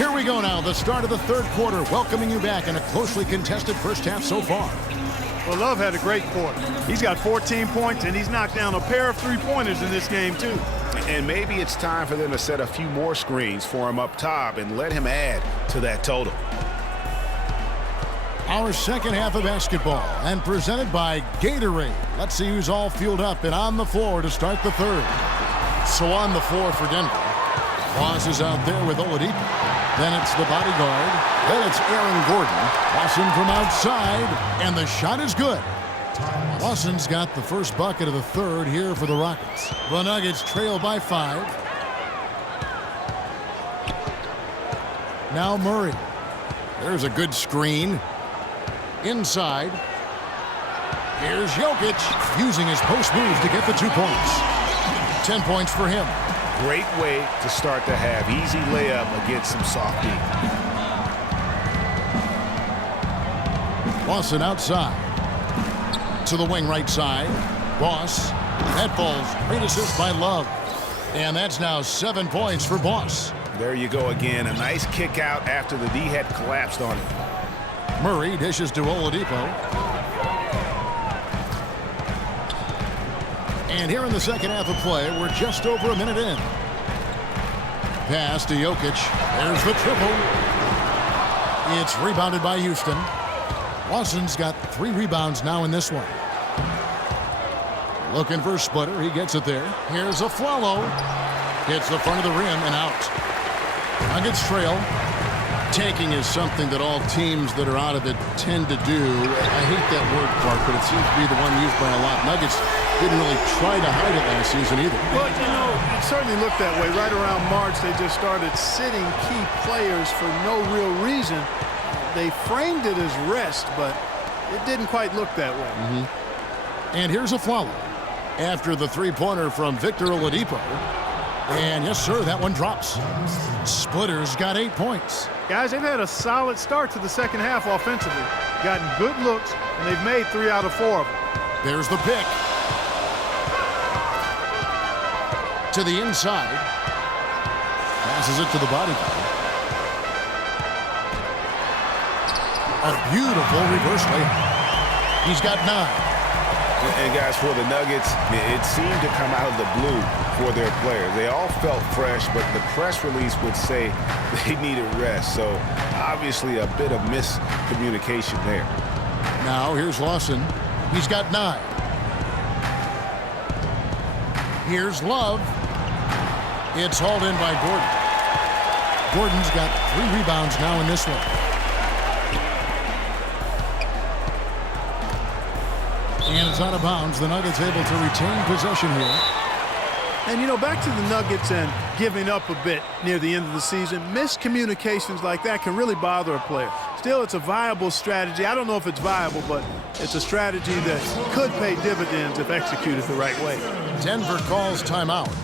Here we go now, the start of the third quarter, welcoming you back in a closely contested first half so far. Well, Love had a great quarter. He's got 14 points, and he's knocked down a pair of three-pointers in this game, too. And maybe it's time for them to set a few more screens for him up top and let him add to that total. Our second half of basketball, and presented by Gatorade. Let's see who's all fueled up and on the floor to start the third. So on the floor for Denver, Lawson is out there with Oladipo. Then it's the bodyguard. Then it's Aaron Gordon. Lawson from outside, and the shot is good. Lawson's got the first bucket of the third here for the Rockets. The Nuggets trail by 5. Now Murray. There's a good screen. Inside. Here's Jokic using his post move to get the 2 points. 10 points for him. Great way to start the half. Easy layup against some soft D. Lawson outside. To the wing right side. Boss. That falls. Great assist by Love. And that's now 7 points for Boss. There you go again. A nice kick out after the D had collapsed on it. Murray dishes to Oladipo. And here in the second half of play, we're just over a minute in. Pass to Jokic. There's the triple. It's rebounded by Houston. Lawson's got 3 rebounds now in this one. Looking for a splitter. He gets it there. Here's a follow. Hits the front of the rim and out. Nuggets trail. Tanking is something that all teams that are out of it tend to do. I hate that word, Clark, but it seems to be the one used by a lot. Nuggets didn't really try to hide it last season either. Well, you know, it certainly looked that way. Right around March, they just started sitting key players for no real reason. They framed it as rest, but it didn't quite look that way. And here's a follow after the three-pointer from Victor Oladipo. And yes, sir, that one drops. Splitter's got 8 points. Guys, they've had a solid start to the second half offensively. Gotten good looks, and they've made 3 out of 4 of them. There's the pick. To the inside. Passes it to the bodyguard. A beautiful reverse layup. He's got 9. And guys, for the Nuggets, it seemed to come out of the blue for their players. They all felt fresh, but the press release would say they needed rest. So obviously a bit of miscommunication there. Now here's Lawson. He's got 9. Here's Love. It's hauled in by Gordon. Gordon's got 3 rebounds now in this one. And it's out of bounds. The Nuggets able to retain possession here. And, you know, back to the Nuggets and giving up a bit near the end of the season, miscommunications like that can really bother a player. Still, it's a viable strategy. I don't know if it's viable, but it's a strategy that could pay dividends if executed the right way. Denver calls timeout.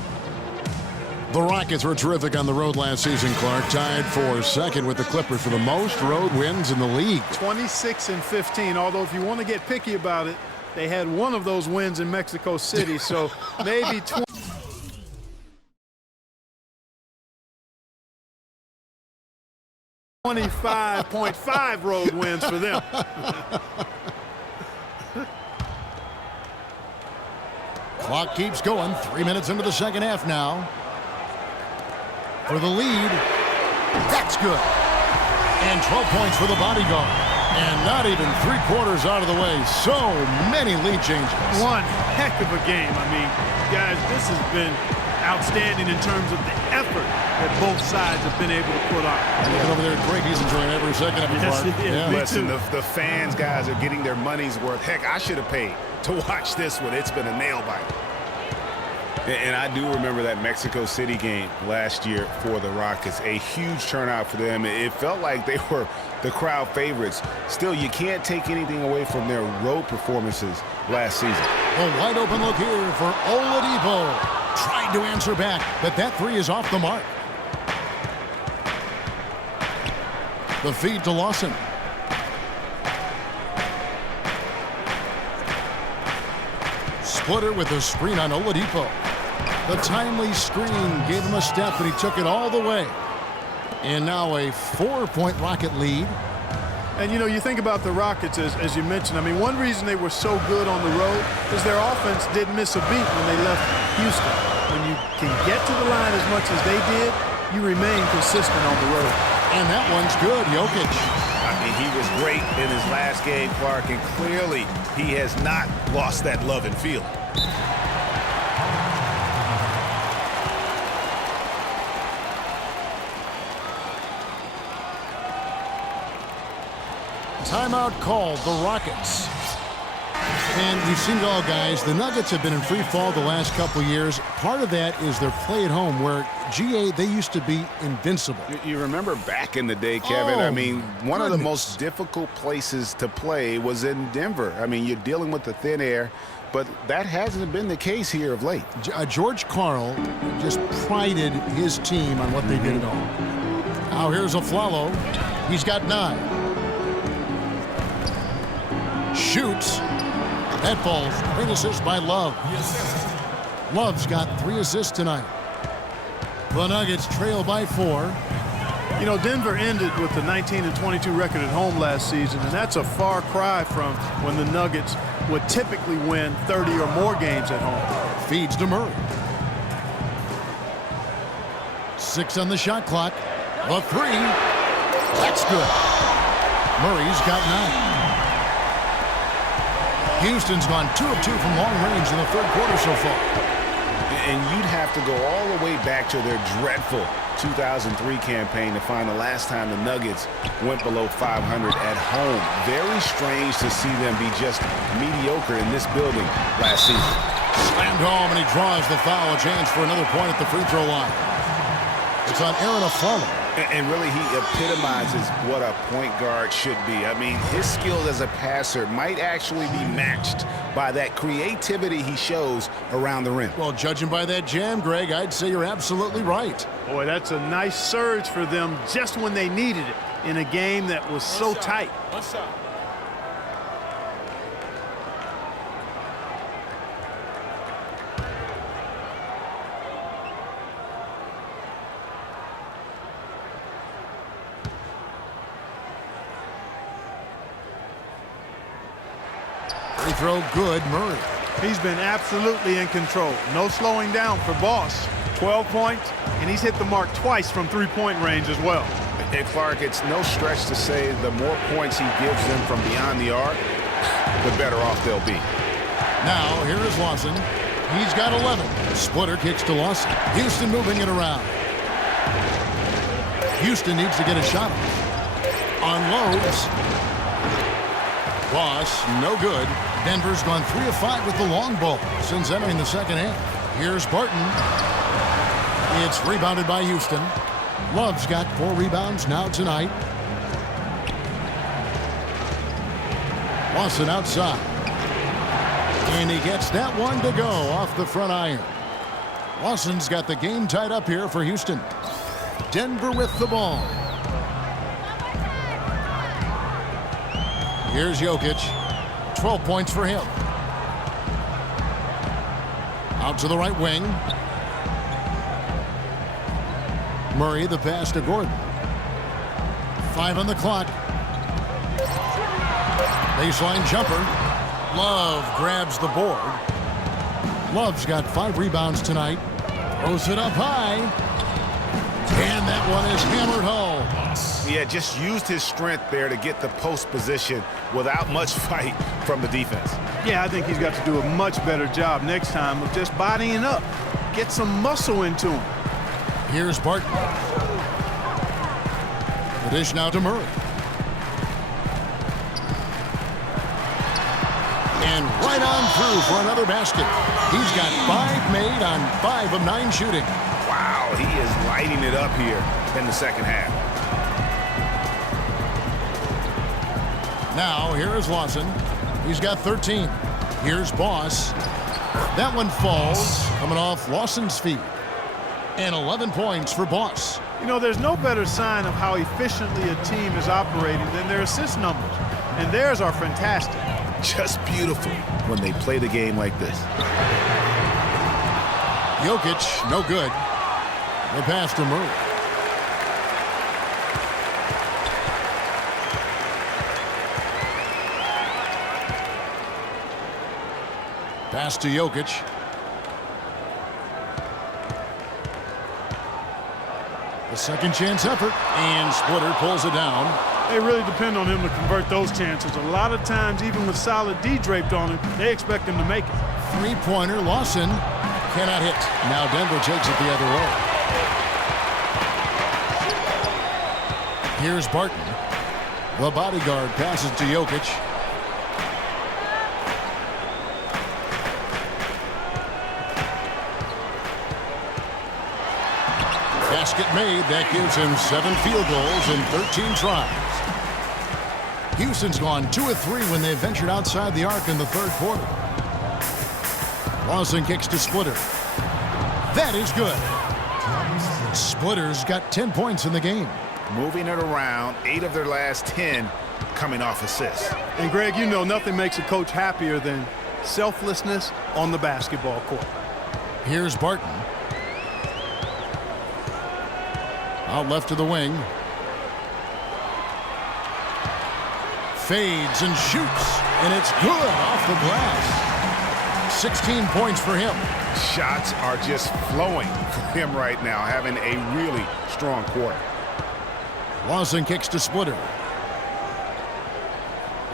The Rockets were terrific on the road last season, Clark. Tied for second with the Clippers for the most road wins in the league. 26-15, although if you want to get picky about it, they had one of those wins in Mexico City, so maybe 25.5 road wins for them. Clock keeps going. 3 minutes into the second half now. For the lead. That's good. And 12 points for the bodyguard. And not even 3/4 out of the way. So many lead changes. One heck of a game. I mean, guys, this has been outstanding in terms of the effort that both sides have been able to put on. Looking over there, Greg, he's enjoying every second of it. Yes, he is. Yeah. Listen, the fans, guys, are getting their money's worth. Heck, I should have paid to watch this one. It's been a nail biter. And I do remember that Mexico City game last year for the Rockets. A huge turnout for them. It felt like they were the crowd favorites. Still, you can't take anything away from their road performances last season. A wide open look here for Oladipo. Tried to answer back, but that 3 is off the mark. The feed to Lawson. Splitter with a screen on Oladipo. The timely screen gave him a step, and he took it all the way. And now a 4-point Rocket lead. And, you know, you think about the Rockets, as you mentioned. I mean, one reason they were so good on the road is their offense didn't miss a beat when they left Houston. When you can get to the line as much as they did, you remain consistent on the road. And that one's good, Jokic. I mean, he was great in his last game, Clark, and clearly he has not lost that love and feeling. Timeout called, the Rockets. And you've seen it all, guys. The Nuggets have been in free fall the last couple years. Part of that is their play at home, where, GA, they used to be invincible. You remember back in the day, Kevin, I mean, one of the goodness. most difficult places to play was in Denver. I mean, you're dealing with the thin air, but that hasn't been the case here of late. George Karl just prided his team on what they did at home. Now here's a Flalo. He's got 9. Shoots. That falls. Great assist by Love. Love's got 3 assists tonight. The Nuggets trail by 4. You know, Denver ended with the 19-22 record at home last season, and that's a far cry from when the Nuggets would typically win 30 or more games at home. Feeds to Murray. 6 on the shot clock. The 3. That's good. Murray's got 9. Houston's gone 2 of 2 from long range in the third quarter so far. And you'd have to go all the way back to their dreadful 2003 campaign to find the last time the Nuggets went below 500 at home. Very strange to see them be just mediocre in this building last season. Slammed home, and he draws the foul. A chance for another point at the free throw line. It's on Aaron Aflalo. And really, he epitomizes what a point guard should be. I mean, his skills as a passer might actually be matched by that creativity he shows around the rim. Well, judging by that jam, Greg, I'd say you're absolutely right. Boy, that's a nice surge for them just when they needed it in a game that was so tight. Free throw good, Murray. He's been absolutely in control. No slowing down for Boss. 12 points, and he's hit the mark twice from three-point range as well. And Clark, it's no stretch to say the more points he gives them from beyond the arc, the better off they'll be. Now, here is Lawson. He's got 11. Splitter kicks to Lawson. Houston moving it around. Houston needs to get a shot off. Unloads. Boss, no good. Denver's gone 3 of 5 with the long ball since entering the second half. Here's Barton. It's rebounded by Houston. Love's got 4 rebounds now tonight. Lawson outside. And he gets that one to go off the front iron. Lawson's got the game tied up here for Houston. Denver with the ball. Here's Jokic. 12 points for him. Out to the right wing. Murray, the pass to Gordon. 5 on the clock. Baseline jumper. Love grabs the board. Love's got 5 rebounds tonight. Throws it up high. And that one is hammered home. Yeah, just used his strength there to get the post position without much fight from the defense. Yeah, I think he's got to do a much better job next time of just bodying up. Get some muscle into him. Here's Barton. The dish now to Murray. And right on through for another basket. He's got 5 made on 5 of 9 shooting. Wow, he is lighting it up here in the second half. Now, here is Lawson. He's got 13. Here's Boss. That one falls, coming off Lawson's feet. And 11 points for Boss. You know, there's no better sign of how efficiently a team is operating than their assist numbers. And theirs are fantastic. Just beautiful when they play the game like this. Jokic, no good. The pass to Murray. Pass to Jokic. A second chance effort, and Splitter pulls it down. They really depend on him to convert those chances. A lot of times, even with solid D draped on him, they expect him to make it. Three-pointer, Lawson cannot hit. Now Denver takes it the other way. Here's Barton. The bodyguard passes to Jokic. Basket made. That gives him 7 field goals in 13 tries. Houston's gone 2 of 3 when they ventured outside the arc in the third quarter. Lawson kicks to Splitter. That is good. Splitter's got 10 points in the game. Moving it around, 8 of their last 10 coming off assists. And Greg, you know nothing makes a coach happier than selflessness on the basketball court. Here's Barton. Out left to the wing. Fades and shoots, and it's good off the glass. 16 points for him. Shots are just flowing for him right now, having a really strong quarter. Lawson kicks to Splitter.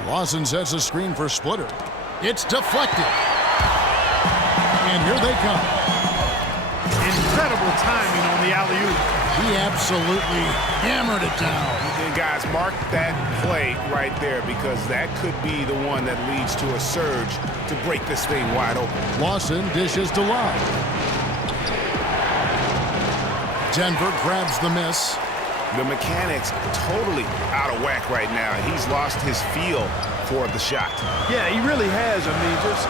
Lawson sets a screen for Splitter. It's deflected. And here they come. Incredible timing on the alley-oop. He absolutely hammered it down. And guys, mark that play right there, because that could be the one that leads to a surge to break this thing wide open. Lawson dishes to Love. Denver grabs the miss. The mechanics totally out of whack right now. He's lost his feel for the shot. Yeah, he really has. I mean, just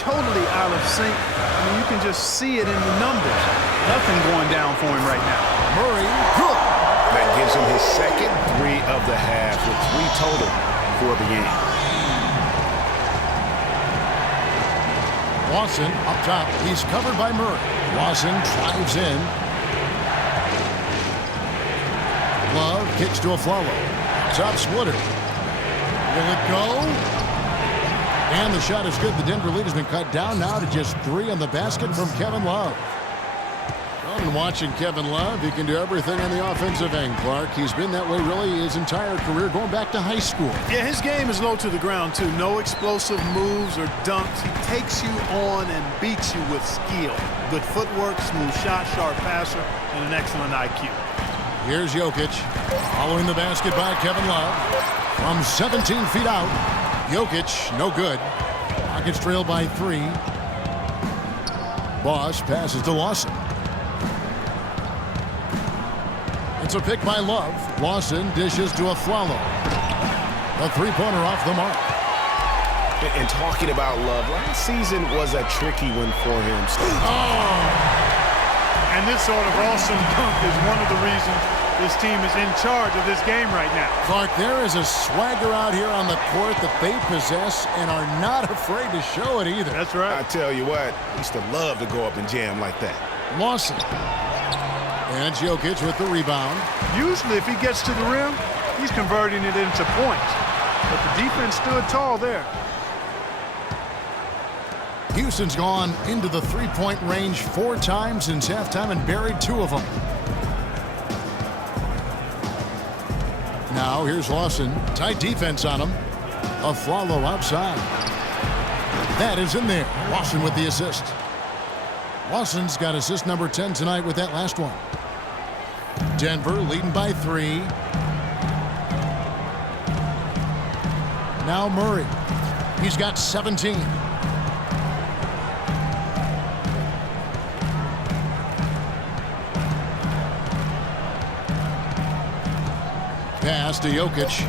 totally out of sync. I mean, you can just see it in the numbers. Nothing going down for him right now. Murray, good. That gives him his second 3 of the half, with 3 total for the game. Lawson up top. He's covered by Murray. Lawson drives in. Love kicks to a follow. Top Splitter. Will it go? And the shot is good. The Denver lead has been cut down now to just 3 on the basket from Kevin Love. Well, and watching Kevin Love, he can do everything on the offensive end, Clark. He's been that way really his entire career, going back to high school. Yeah, his game is low to the ground, too. No explosive moves or dunks. He takes you on and beats you with skill. Good footwork, smooth shot, sharp passer, and an excellent IQ. Here's Jokic, following the basket by Kevin Love. From 17 feet out, Jokic, no good. Rockets trail by 3. Boss passes to Lawson. It's a pick by Love. Lawson dishes to a follow. A three-pointer off the mark. And talking about Love, last season was a tricky one for him. And this sort of awesome dunk is one of the reasons this team is in charge of this game right now. Clark, there is a swagger out here on the court that they possess and are not afraid to show it either. That's right. I tell you what, I used to love to go up and jam like that. Lawson. And Jokic with the rebound. Usually if he gets to the rim, he's converting it into points. But the defense stood tall there. Houston's gone into the three-point range 4 times since halftime and buried 2 of them. Now here's Lawson. Tight defense on him. A follow outside. That is in there. Lawson with the assist. Lawson's got assist number 10 tonight with that last one. Denver leading by 3. Now Murray. He's got 17. Pass to Jokic.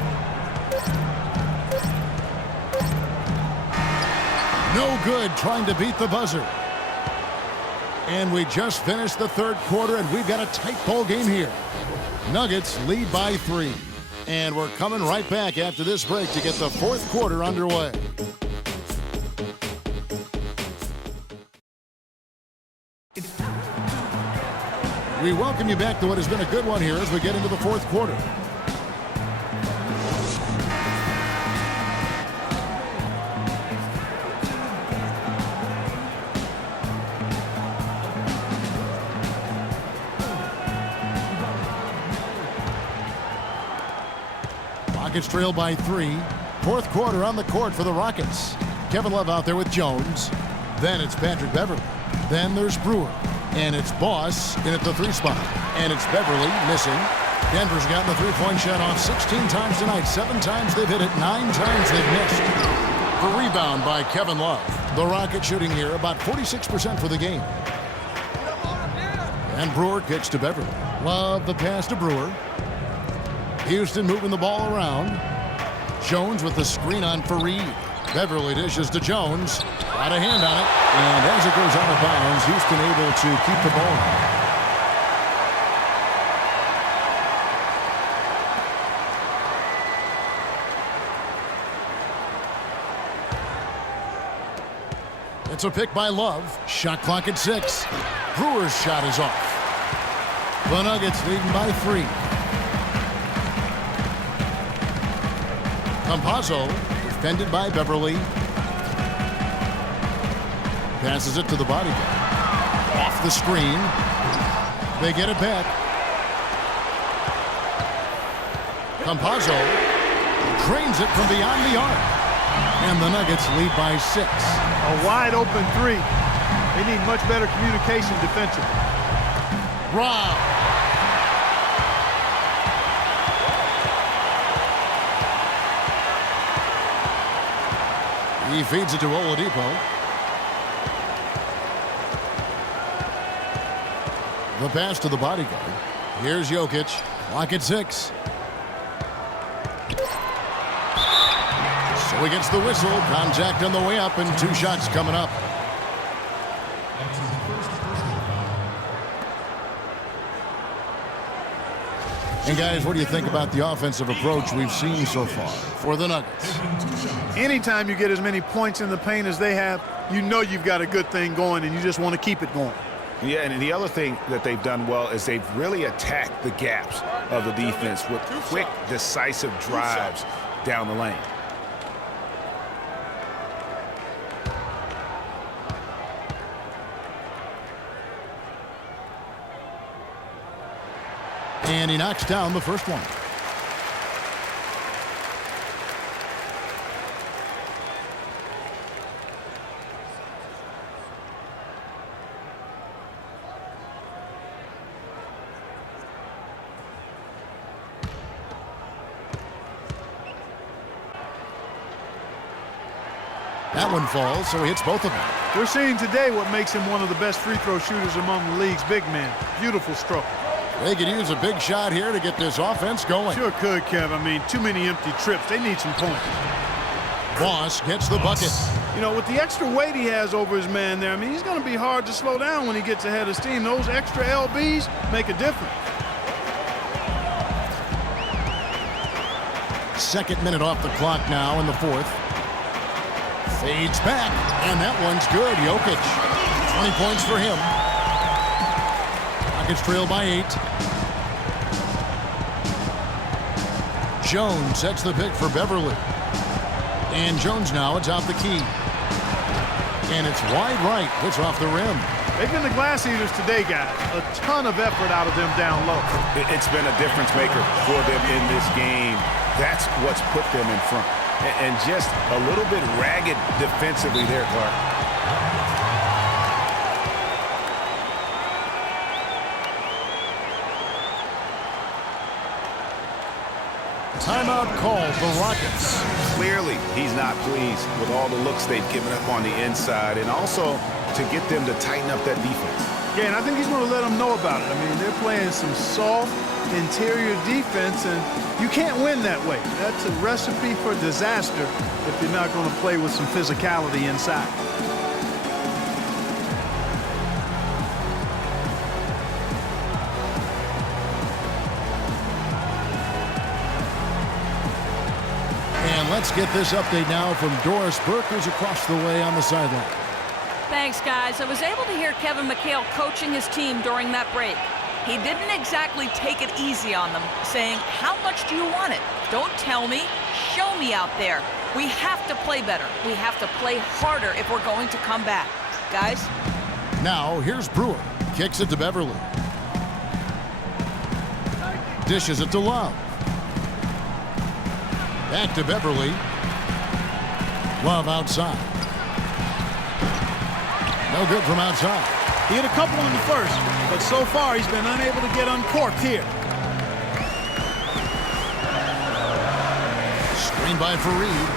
No good, trying to beat the buzzer. And we just finished the third quarter, and we've got a tight ball game here. Nuggets lead by 3. And we're coming right back after this break to get the fourth quarter underway. We welcome you back to what has been a good one here as we get into the fourth quarter. Rockets trail by 3. Fourth quarter on the court for the Rockets. Kevin Love out there with Jones. Then it's Patrick Beverley. Then there's Brewer. And it's Boss in at the 3 spot. And it's Beverley missing. Denver's gotten the three-point shot off 16 times tonight. 7 times they've hit it. 9 times they've missed. The rebound by Kevin Love. The Rockets shooting here about 46% for the game. And Brewer kicks to Beverley. Love the pass to Brewer. Houston moving the ball around. Jones with the screen on Fareed. Beverley dishes to Jones. Got a hand on it. And as it goes out of bounds, Houston able to keep the ball. It's a pick by Love. Shot clock at 6. Brewer's shot is off. The Nuggets leading by 3. Campazzo, defended by Beverley. Passes it to the body guy. Off the screen. They get it back. Campazzo drains it from beyond the arc. And the Nuggets lead by 6. A wide open 3. They need much better communication defensively. Rob. He feeds it to Oladipo. The pass to the bodyguard. Here's Jokic. Clock at 6. So he gets the whistle. Contact on the way up and 2 shots coming up. And guys, what do you think about the offensive approach we've seen so far for the Nuggets? Anytime you get as many points in the paint as they have, you know you've got a good thing going and you just want to keep it going. Yeah, and the other thing that they've done well is they've really attacked the gaps of the defense with quick, decisive drives down the lane. And he knocks down the first one. That one falls, so he hits both of them. We're seeing today what makes him one of the best free throw shooters among the league's big men. Beautiful stroke. They could use a big shot here to get this offense going. Sure could, Kev. I mean, too many empty trips. They need some points. Boss gets the bucket. You know, with the extra weight he has over his man there, I mean, he's going to be hard to slow down when he gets ahead of steam. Those extra LBs make a difference. Second minute off the clock now in the fourth. Fades back, and that one's good. Jokic, 20 points for him. Rockets trail by 8. Jones sets the pick for Beverley. And Jones now, it's out the key. And it's wide right. It's off the rim. They've been the glass eaters today, guys. A ton of effort out of them down low. It's been a difference maker for them in this game. That's what's put them in front. And just a little bit ragged defensively there, Clark. Timeout called the Rockets. Clearly, he's not pleased with all the looks they've given up on the inside, and also to get them to tighten up that defense. Yeah, and I think he's going to let them know about it. I mean, they're playing some soft interior defense, and you can't win that way. That's a recipe for disaster if you're not going to play with some physicality inside. And let's get this update now from Doris Burke, who's across the way on the sideline. Thanks, guys. I was able to hear Kevin McHale coaching his team during that break. He didn't exactly take it easy on them, saying, how much do you want it? Don't tell me. Show me out there. We have to play better. We have to play harder if we're going to come back. Guys? Now, here's Brewer. Kicks it to Beverley. Dishes it to Love. Back to Beverly. Love outside. No good from outside. He hit a couple in the first, but so far he's been unable to get uncorked here. Screen by Fareed.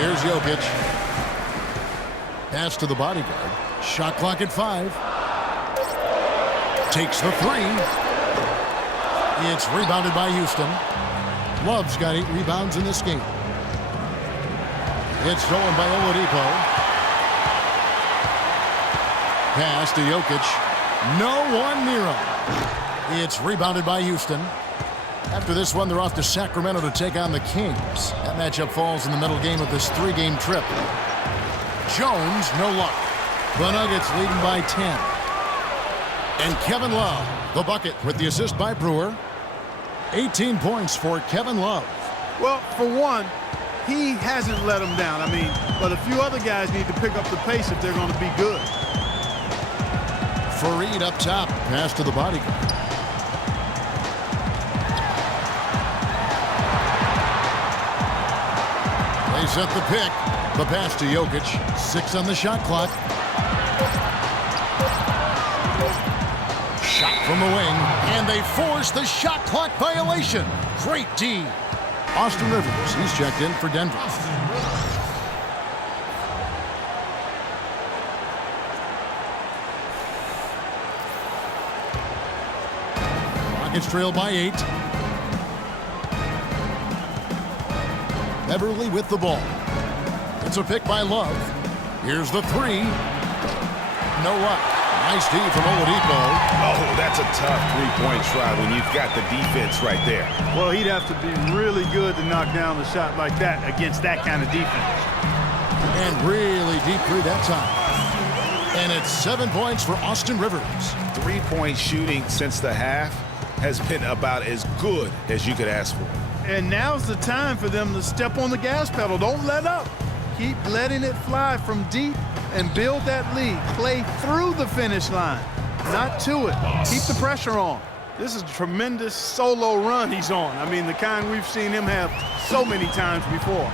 Here's Jokic. Pass to the bodyguard. Shot clock at 5. Takes the 3. It's rebounded by Houston. Love's got 8 rebounds in this game. It's stolen by Oladipo. Pass to Jokic. No one near him. It's rebounded by Houston. After this one, they're off to Sacramento to take on the Kings. That matchup falls in the middle game of this 3-game trip. Jones, no luck. The Nuggets leading by 10. And Kevin Love, the bucket with the assist by Brewer. 18 points for Kevin Love. Well, for one, he hasn't let them down. I mean, but a few other guys need to pick up the pace if they're going to be good. Fareed up top. Pass to the bodyguard. They set the pick. The pass to Jokic. 6 on the shot clock. Shot from the wing. And they force the shot clock violation. Great D. Austin Rivers. He's checked in for Denver. Rockets trail by 8. Beverly with the ball. It's a pick by Love. Here's the 3. No luck. Nice D from Oladipo. Oh, that's a tough three-point try when you've got the defense right there. Well, he'd have to be really good to knock down a shot like that against that kind of defense. And really deep three that time. And it's 7 points for Austin Rivers. 3-point shooting since the half has been about as good as you could ask for. And now's the time for them to step on the gas pedal. Don't let up. Keep letting it fly from deep and build that lead. Play through the finish line, not to it. Keep the pressure on. This is a tremendous solo run he's on. I mean, the kind we've seen him have so many times before.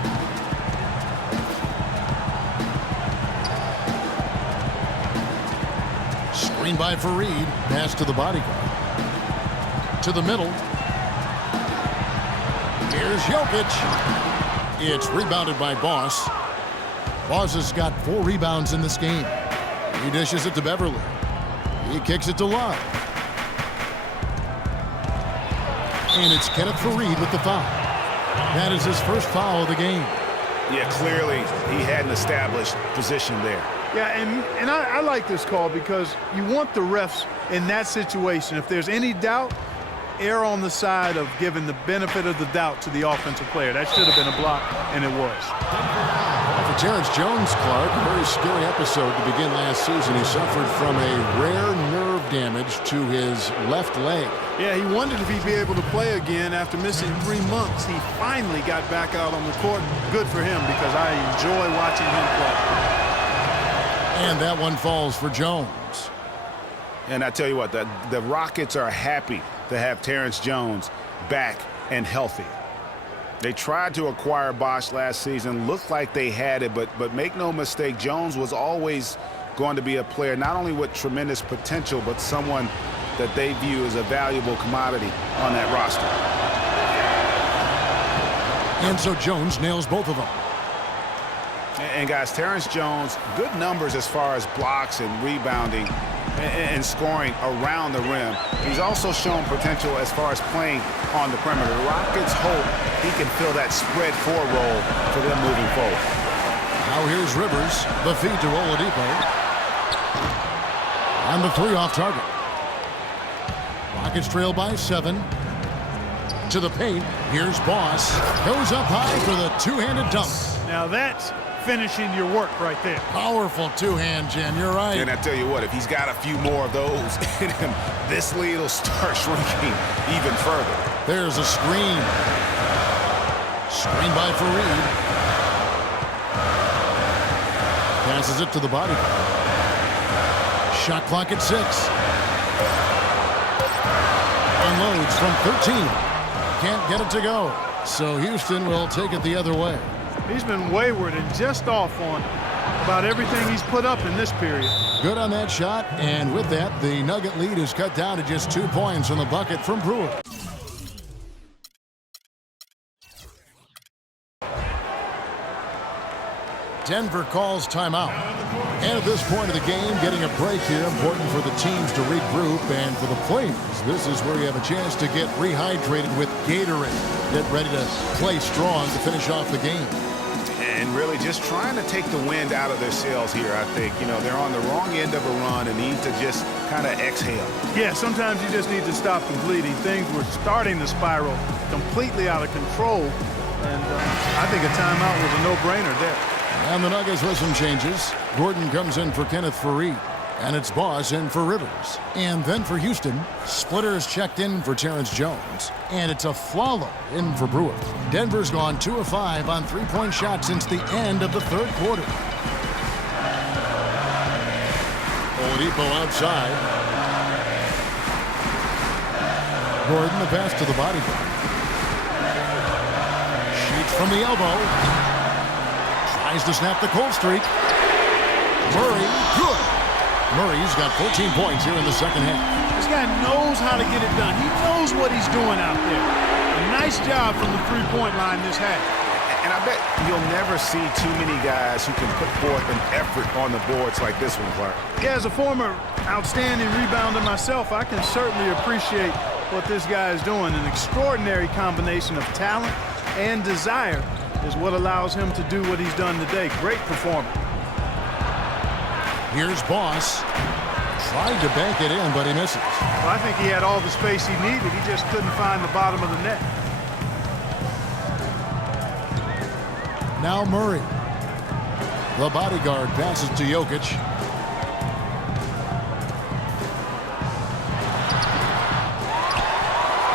Screen by Fareed. Pass to the bodyguard. To the middle. Here's Jokic. It's rebounded by Boss. Boss has got 4 rebounds in this game. He dishes it to Beverly. He kicks it to Love. And it's Kenneth Fareed with the foul. That is his first foul of the game. Yeah, clearly he had an established position there. Yeah, and I like this call because you want the refs in that situation. If there's any doubt, err on the side of giving the benefit of the doubt to the offensive player. That should have been a block, and it was. For Terrence Jones, Clark, a very scary episode to begin last season. He suffered from a rare nerve damage to his left leg. Yeah, he wondered if he'd be able to play again after missing 3 months. He finally got back out on the court. Good for him because I enjoy watching him play. And that one falls for Jones. And I tell you what, the Rockets are happy to have Terrence Jones back and healthy. They tried to acquire Bosh last season, looked like they had it, but make no mistake, Jones was always going to be a player not only with tremendous potential, but someone that they view as a valuable commodity on that roster. And so Jones nails both of them. And guys, Terrence Jones, good numbers as far as blocks and rebounding and scoring around the rim. He's also shown potential as far as playing on the perimeter. The Rockets hope he can fill that spread 4 role for them moving forward. Now here's Rivers, the feed to Oladipo. And the 3 off target. Rockets trail by 7. To the paint, here's Boss. Goes up high for the 2-handed dunk. Now that's finishing your work right there. Powerful 2-hand, Jen. You're right. And I tell you what, if he's got a few more of those in him, this lead will start shrinking even further. There's a screen. Screen by Fareed. Passes it to the body. Shot clock at 6. Unloads from 13. can't get it to go. So Houston will take it the other way. He's been wayward and just off on about everything he's put up in this period. Good on that shot, and with that, the Nugget lead is cut down to just 2 points in the bucket from Brewer. Denver calls timeout. And at this point of the game, getting a break here, important for the teams to regroup, and for the players, this is where you have a chance to get rehydrated with Gatorade. Get ready to play strong to finish off the game. And really just trying to take the wind out of their sails here, I think. You know, they're on the wrong end of a run and need to just kind of exhale. Yeah, sometimes you just need to stop the bleeding. Things were starting to spiral completely out of control, and I think a timeout was a no-brainer there. And the Nuggets with some changes. Gordon comes in for Kenneth Faried. And it's Boss in for Rivers. And then for Houston, Splitters checked in for Terrence Jones. And it's a Flalo in for Brewer. Denver's gone 2 of 5 on three-point shots since the end of the third quarter. Oladipo outside. Gordon the pass to the bodyguard. Shoots from the elbow. Tries to snap the cold streak. Murray, good. Murray's got 14 points here in the second half. This guy knows how to get it done. He knows what he's doing out there. A nice job from the three-point line this half. And I bet you'll never see too many guys who can put forth an effort on the boards like this one, Clark. Yeah, as a former outstanding rebounder myself, I can certainly appreciate what this guy is doing. An extraordinary combination of talent and desire is what allows him to do what he's done today. Great performance. Here's Boss. Tried to bank it in, but he misses. Well, I think he had all the space he needed. He just couldn't find the bottom of the net. Now Murray. The bodyguard passes to Jokic.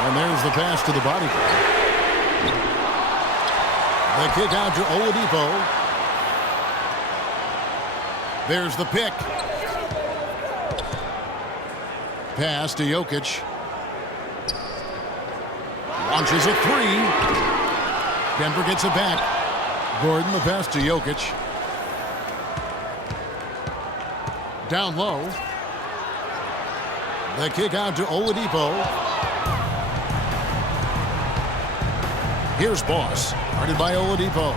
And there's the pass to the bodyguard. The kick out to Oladipo. There's the pick. Pass to Jokic. Launches a three. Denver gets it back. Gordon the pass to Jokic. Down low. The kick out to Oladipo. Here's Boss. Guarded by Oladipo.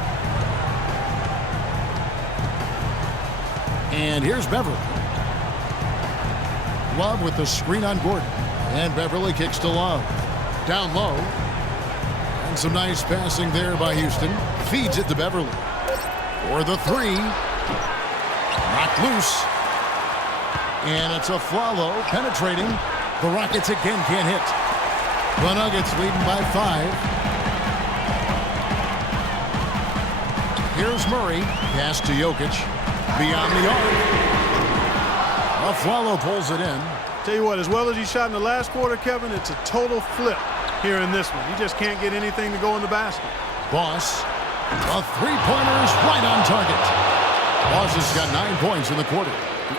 And here's Beverly. Love with the screen on Gordon. And Beverly kicks to Love. Down low. And some nice passing there by Houston. Feeds it to Beverly. For the three. Knocked loose. And it's a Flalo penetrating. The Rockets again can't hit. The Nuggets leading by 5. Here's Murray. Pass to Jokic. Beyond the arc. Flalo pulls it in. Tell you what, as well as he shot in the last quarter, Kevin, it's a total flip here in this one. He just can't get anything to go in the basket. Boss. The three-pointers right on target. Boss has got 9 points in the quarter.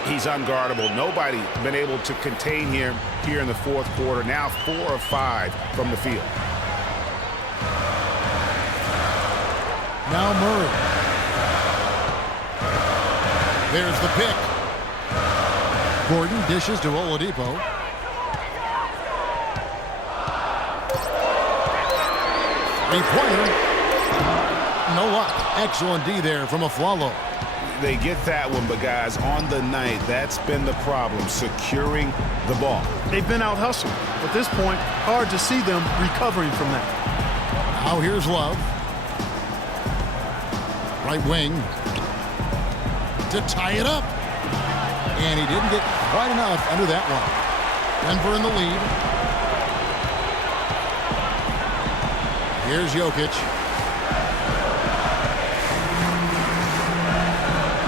He's unguardable. Nobody been able to contain him here in the fourth quarter. Now 4 of 5 from the field. Now Murray. There's the pick. Gordon dishes to Oladipo. Three-pointer. No luck. Excellent D there from Flalo. They get that one, but guys, on the night, that's been the problem, securing the ball. They've been out-hustled. At this point, hard to see them recovering from that. Now here's Love. Right wing. To tie it up. And he didn't get quite enough under that one. Denver in the lead. Here's Jokic.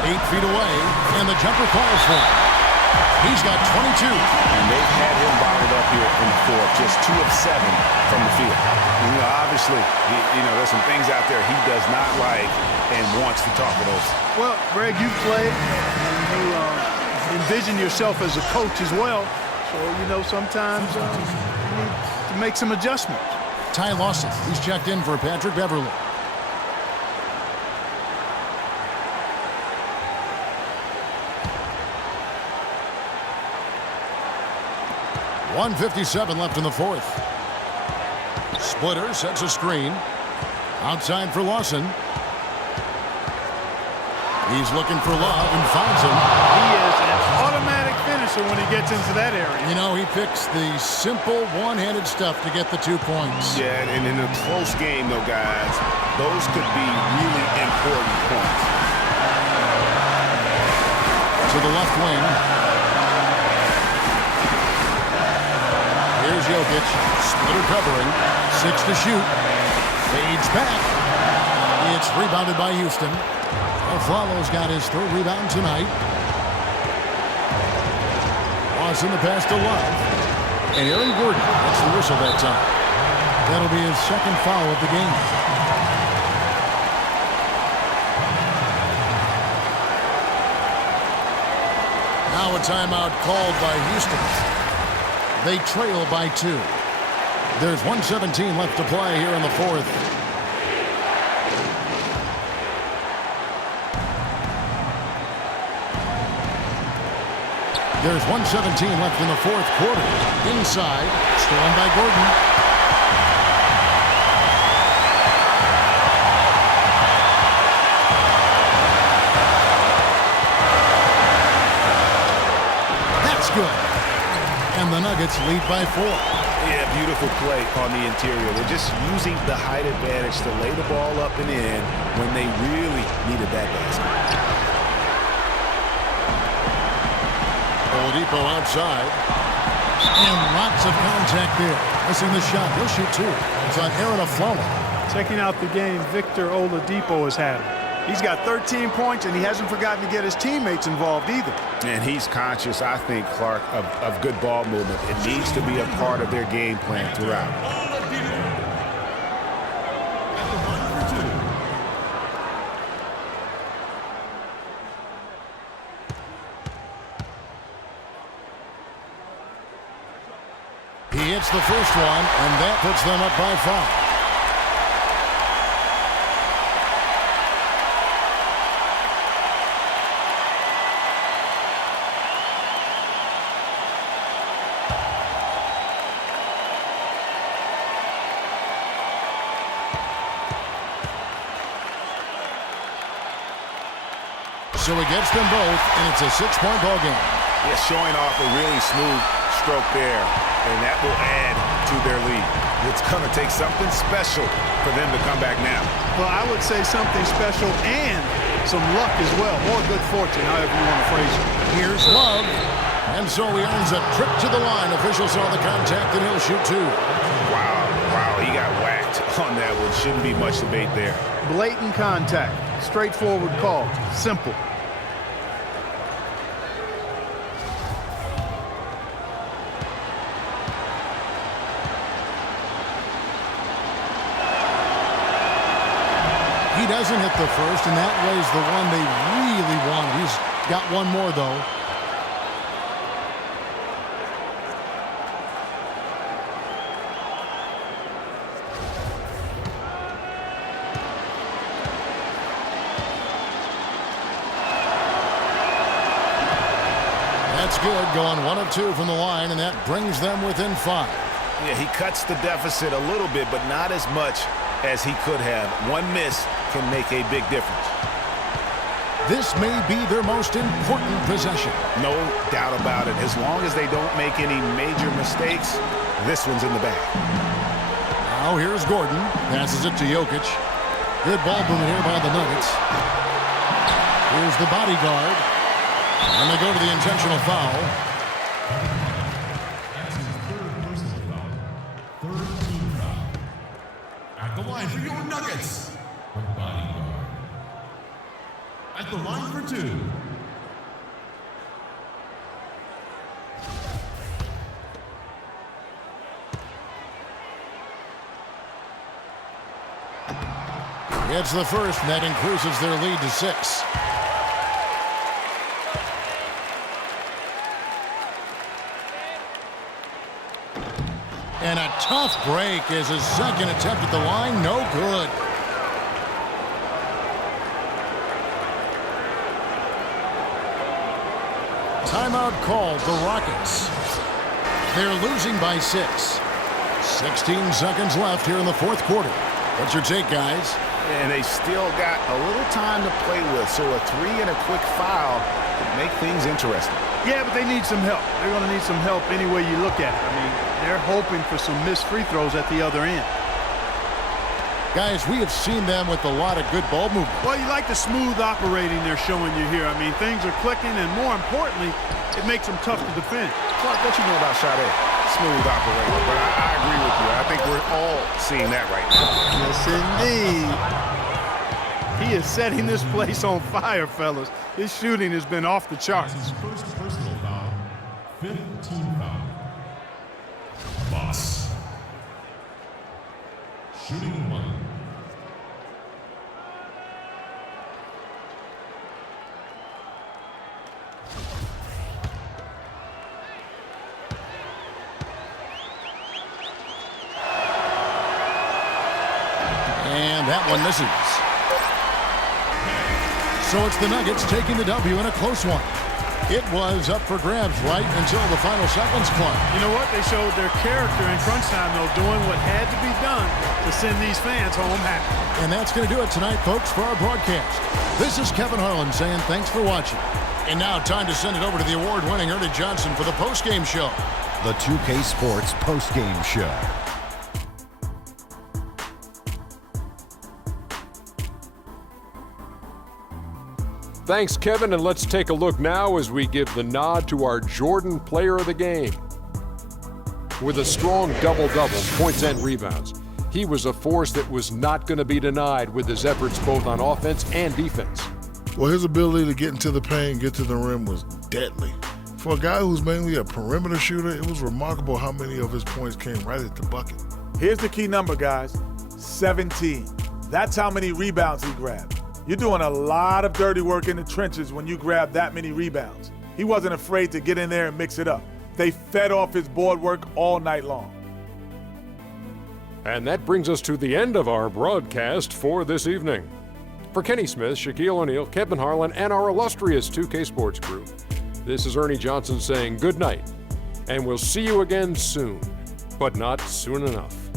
8 feet away, and the jumper falls for him. He's got 22. And they've had him bottled up here in the fourth, just 2 of 7 from the field. You know, obviously, there's some things out there he does not like and wants to talk to those. Well, Greg, you played, and you envision yourself as a coach as well. So, sometimes you need to make some adjustments. Lawson, he's checked in for Patrick Beverly. .157 left in the fourth. Splitter sets a screen. Outside for Lawson. He's looking for Love and finds him. He is an automatic finisher when he gets into that area. You know, he picks the simple one-handed stuff to get the 2 points. Yeah, and in a close game, though, guys, those could be really important points. To the left wing. Here's Jokic. Splitter covering. 6 to shoot. Fades back. It's rebounded by Houston. Follows got his 3rd rebound tonight. Lawson the pass to Love. And Aaron Gordon gets the whistle that time. That'll be his 2nd foul of the game. Now a timeout called by Houston. They trail by 2. There's 1:17 left to play here in the 4th. There's 1:17 left in the 4th quarter. Inside, stolen by Gordon. That's good. And the Nuggets lead by 4. Yeah, beautiful play on the interior. They're just using the height advantage to lay the ball up and in when they really needed that basket. Oladipo outside. And lots of contact there. Missing the shot. He'll shoot 2. It's on Aaron Aflalo. Checking out the game Victor Oladipo has had. He's got 13 points, and he hasn't forgotten to get his teammates involved either. And he's conscious, I think, Clark, of good ball movement. It needs to be a part of their game plan throughout. He hits the first one, and that puts them up by 5. So he gets them both, and it's a 6-point ball game. Yeah, showing off a really smooth stroke there, and that will add to their lead. It's going to take something special for them to come back now. Well, I would say something special and some luck as well. More good fortune, however you want to phrase it. Here's Love. And so he earns a trip to the line. Officials saw the contact, and he'll shoot 2. Wow, he got whacked on that one. Shouldn't be much debate there. Blatant contact. Straightforward call. Simple. He doesn't hit the first, and that was the one they really wanted. He's got one more, though. That's good, going 1 of 2 from the line, and that brings them within 5. Yeah, he cuts the deficit a little bit, but not as much as he could have. One miss can make a big difference. This may be their most important possession. No doubt about it. As long as they don't make any major mistakes, this one's in the bag. Now here's Gordon. Passes it to Jokic. Good ball movement here by the Nuggets. Here's the bodyguard. And they go to the intentional foul. At the line for your Nuggets. The bodyguard. At the line for 2. It's the first, and that increases their lead to 6. And a tough break is his second attempt at the line. No good. Timeout called the Rockets. They're losing by 6. 16 seconds left here in the fourth quarter. What's your take, guys? And they still got a little time to play with, so a 3 and a quick foul could make things interesting. Yeah, but they need some help. They're going to need some help any way you look at it. I mean, they're hoping for some missed free throws at the other end. Guys, we have seen them with a lot of good ball movement. Well, you like the smooth operating they're showing you here. I mean, things are clicking, and more importantly, it makes them tough to defend. Clark, what you know about Sade? Smooth operator, but I agree with you. I think we're all seeing that right now. Yes, indeed. He is setting this place on fire, fellas. His shooting has been off the charts. His first personal foul, 5th team foul. Boss. Shooting 1. And that one misses. So it's the Nuggets taking the W in a close one. It was up for grabs right until the final seconds clung. You know what? They showed their character in crunch time, though, doing what had to be done to send these fans home happy. And that's going to do it tonight, folks, for our broadcast. This is Kevin Harlan saying thanks for watching. And now time to send it over to the award-winning Ernie Johnson for the postgame show. The 2K Sports postgame show. Thanks, Kevin, and let's take a look now as we give the nod to our Jordan Player of the Game. With a strong double-double, points and rebounds, he was a force that was not going to be denied with his efforts both on offense and defense. Well, his ability to get into the paint, get to the rim was deadly. For a guy who's mainly a perimeter shooter, it was remarkable how many of his points came right at the bucket. Here's the key number, guys. 17. That's how many rebounds he grabbed. You're doing a lot of dirty work in the trenches when you grab that many rebounds. He wasn't afraid to get in there and mix it up. They fed off his board work all night long. And that brings us to the end of our broadcast for this evening. For Kenny Smith, Shaquille O'Neal, Kevin Harlan, and our illustrious 2K Sports crew, this is Ernie Johnson saying good night, and we'll see you again soon, but not soon enough.